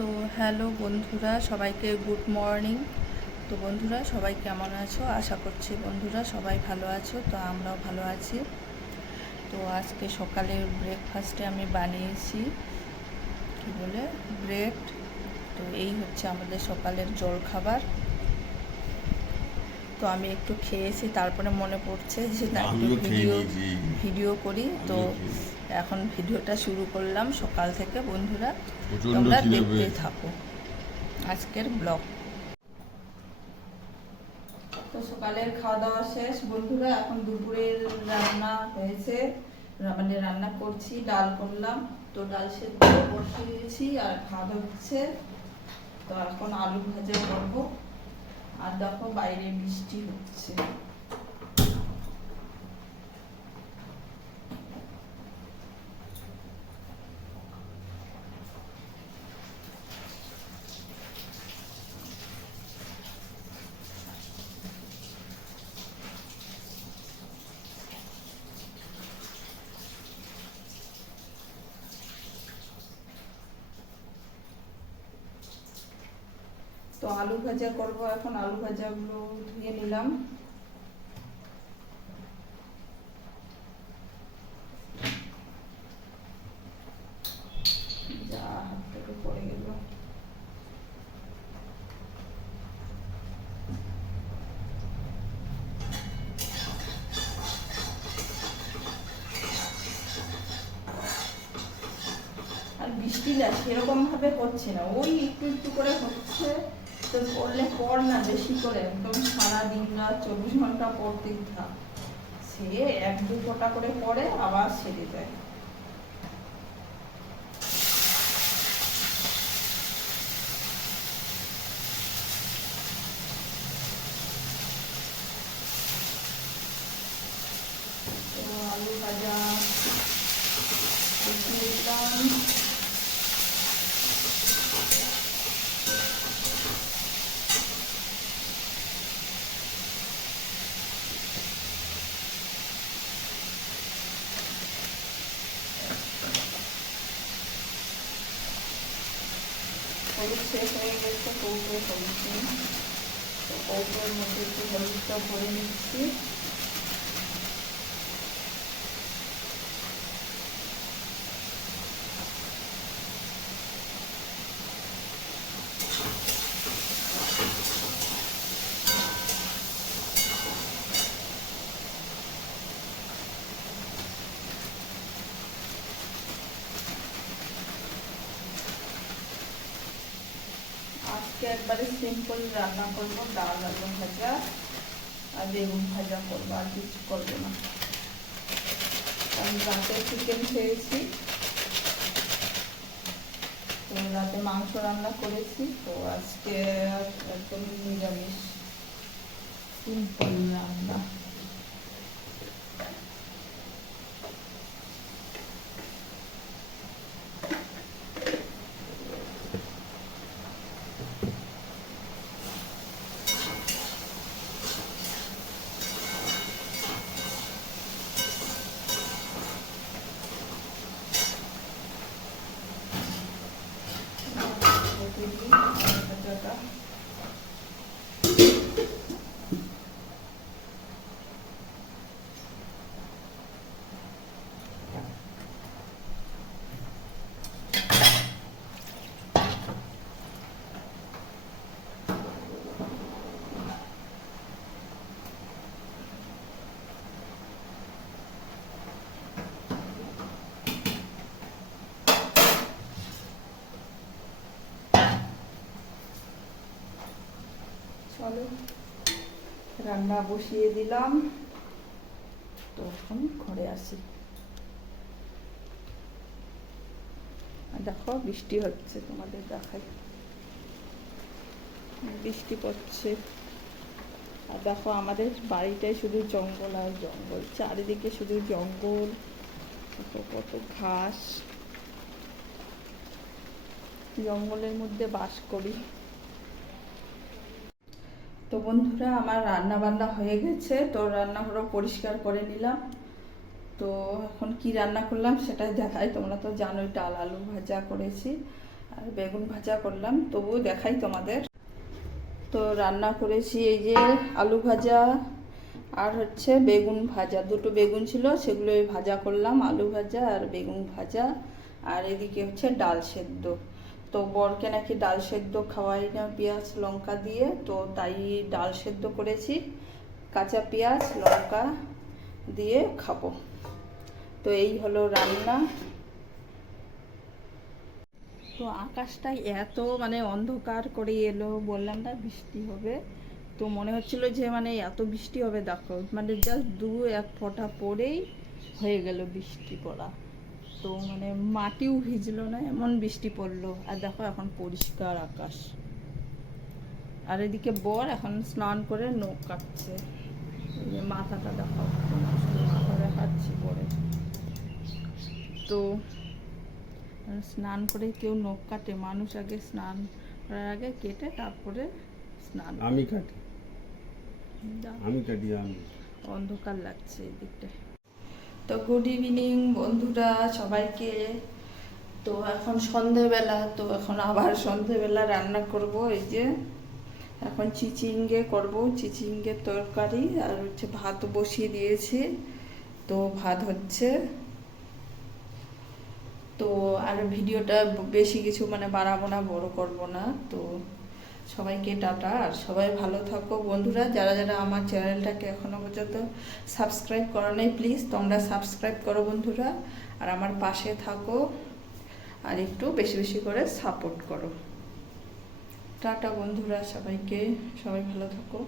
তো হ্যালো বন্ধুরা, সবাইকে গুড মর্নিং। তো বন্ধুরা, সবাই কেমন আছো? আশা করছি বন্ধুরা সবাই ভালো আছো, তো আমরাও ভালো আছি। তো আজকে সকালে ব্রেকফাস্টে আমি বানিয়েছি, কী বলে ব্রেড তো এই হচ্ছে আমাদের সকালের জল খাবার তো আমি একটু খেয়েছি তারপরে মনে পড়ছে যে ভিডিও ভিডিও করি। তো এখন ভিডিওটা শুরু করলাম সকাল থেকে বন্ধুরা। তোমরা দেখতে থাকো। আজকের ব্লগ। তো সকালের খাওয়া দাওয়া শেষ। বন্ধুরা এখন দুপুরের রান্না হয়েছে। মানে রান্না করছি ডাল করলাম। তো ডাল সেদ্ধ বসিয়ে দিয়েছি আর ভাত হচ্ছে। তো এখন আলু ভাজা করব। আর দেখো বাইরে বৃষ্টি হচ্ছে। তো আলু ভাজা করব এখন, আলু ভাজাগুলো ধুয়ে নিলাম। বৃষ্টি না সেরকম ভাবে হচ্ছে না, ওই একটু একটু করে হচ্ছে। তো পড়লে পড় না, বেশি করে। একদম সারাদিন রাত চব্বিশ ঘণ্টা পড়তেই থাক সে এক দু ফোটা করে পড়ে আবার সেরে যায় তো আলু ভাজা বসিয়ে দিলাম হলুদ শেষ হয়ে গেছে কৌটো হলুদ তো কৌটোর মধ্যে একটু হলুদটা ভরে নিচ্ছি। আজকে একবারে সিম্পল রান্না করব, ডাল আলু ভাজা আর বেগুন ভাজা করব, আর কিছু করব না। আমি রাতে চিকেন খেয়েছি, তো রাতে মাংস রান্না করেছি, তো আজকে একদম নিরামিষ। সিম্পল রান্না। চলো। রান্না বসিয়ে দিলাম। তো এখন ঘরে আসি। দেখো, বৃষ্টি হচ্ছে তোমাদের দেখাই। বৃষ্টি পড়ছে। আর দেখো, আমাদের বাড়িটাই শুধু জঙ্গল আর জঙ্গল। চারিদিকে শুধু জঙ্গল। কত কত ঘাস। জঙ্গলের মধ্যে বাস করি। তো বন্ধুরা, আমার রান্না বান্না হয়ে গেছে। তো রান্নাঘরও পরিষ্কার করে নিলাম। তো এখন কি রান্না করলাম সেটাই দেখাই। তোমরা তো জানোই, ডাল, আলু ভাজা করেছি আর বেগুন ভাজা করলাম। তবুও দেখাই তোমাদের। তো রান্না করেছি এই যে আলু ভাজা আর হচ্ছে বেগুন ভাজা। দুটো বেগুন ছিল সেগুলো ভাজা করলাম, আলু ভাজা আর বেগুন ভাজা। আর এদিকে হচ্ছে ডাল সেদ্ধ। তো বরকে নাকি ডাল সেদ্ধ খাওয়াই না পেঁয়াজ, লঙ্কা দিয়ে। তো তাই ডাল সেদ্ধ করেছি। কাঁচা পেঁয়াজ, লঙ্কা দিয়ে খাব। তো এই হলো রান্না। তো আকাশটা এত মানে অন্ধকার করে এলো, বললাম না বৃষ্টি হবে। তো মনে হচ্ছিল যে মানে এত বৃষ্টি হবে, দেখো। মানে জাস্ট দু এক ফোঁটা পরেই হয়ে গেল বৃষ্টি পড়া। তো মানে মাটিও ভিজলো না এমন বৃষ্টি পড়ল। আর দেখো এখন পরিষ্কার আকাশ। আর এদিকে বর এখন স্নান করে নখ কাটছে। মাথাটা দেখো মাথা দেখাচ্ছি পরে তো স্নান করে কেউ নখ কাটে মানুষ আগে স্নান করার আগে কেটে তারপরে স্নান। আমি কাটি। আমি কাটি আমি। অন্ধকার লাগছে এই দিকটায় তো গুড ইভিনিং বন্ধুরা, সবাইকে। তো এখন সন্ধেবেলা, তো এখন আবার সন্ধেবেলা রান্না করব, এই যে। এখন চিচিঙ্গে করব, চিচিঙ্গের তরকারি আর হচ্ছে ভাত বসিয়ে দিয়েছি। তো ভাত হচ্ছে। তো আর ভিডিওটা বেশি কিছু মানে বাড়াবো না, বড় করব না, তো সবাইকে টাটা, আর সবাই ভালো থাকো। বন্ধুরা, যারা যারা আমার চ্যানেলটাকে এখনও পর্যন্ত সাবস্ক্রাইব করো নাই প্লিজ তোমরা সাবস্ক্রাইব করো বন্ধুরা, আর আমার পাশে থাকো, আর একটু বেশি বেশি করে সাপোর্ট করো। টাটা বন্ধুরা, সবাইকে, সবাই ভালো থাকো।